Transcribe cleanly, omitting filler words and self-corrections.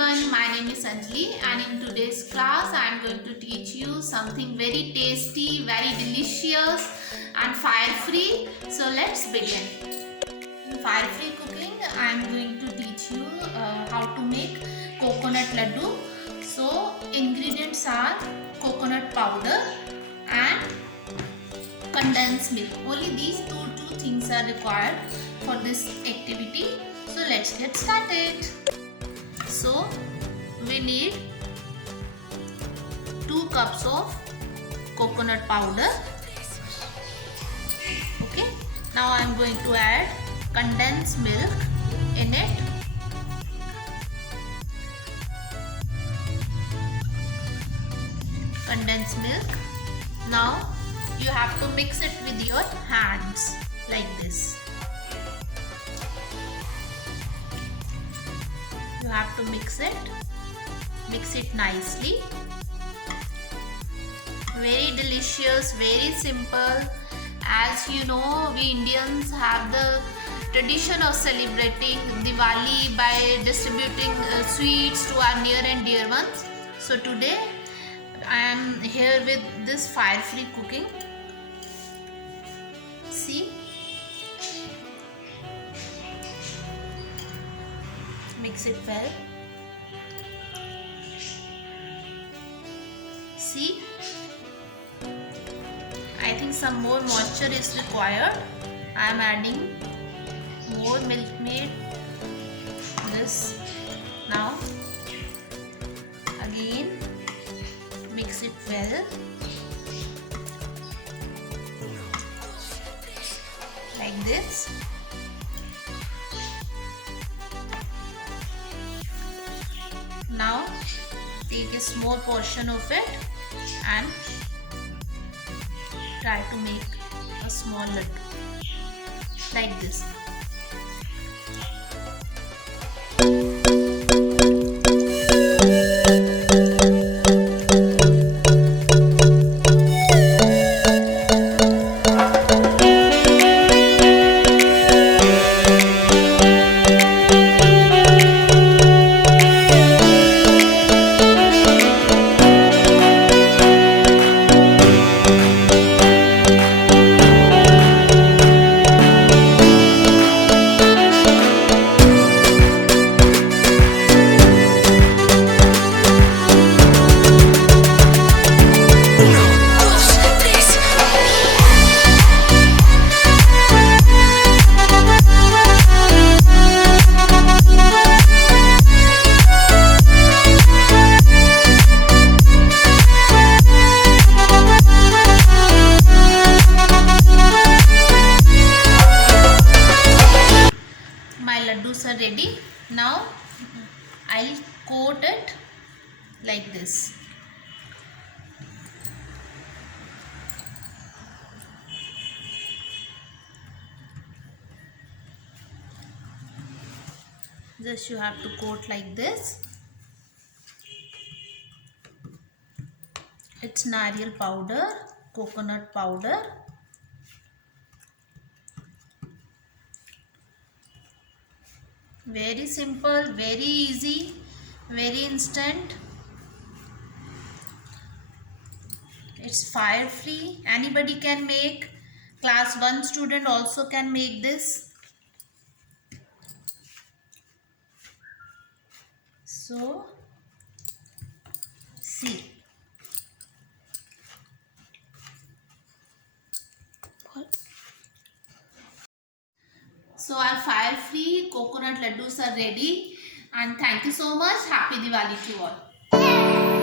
everyone, my name is Anjali and in today's class I am going to teach you something very tasty, very delicious and fire free. So let's begin. In fire free cooking I am going to teach you how to make coconut ladoo. So ingredients are coconut powder and condensed milk. Only these two things are required for this activity. So let's get started. So we need 2 cups of coconut powder. Okay, now I am going to add condensed milk in it. Condensed milk. Now you have to mix it with your hands like this. You have to mix it nicely. Very delicious, very simple. As you know, we Indians have the tradition of celebrating Diwali by distributing sweets to our near and dear ones. So today I am here with this fire free cooking. See, mix it well. See, I think some more moisture is required. I am adding more milkmaid. This now again mix it well like this. Now take a small portion of it and try to make a small ladoo like this. Laddoos are ready. Now I'll coat it like this. Just you have to coat like this. It's nariyal powder, coconut powder. Very simple, very easy, very instant. It's fire free. Anybody can make. Class 1 student also can make this. So see. So our fire free coconut laddoos are ready, and thank you so much. Happy Diwali to all.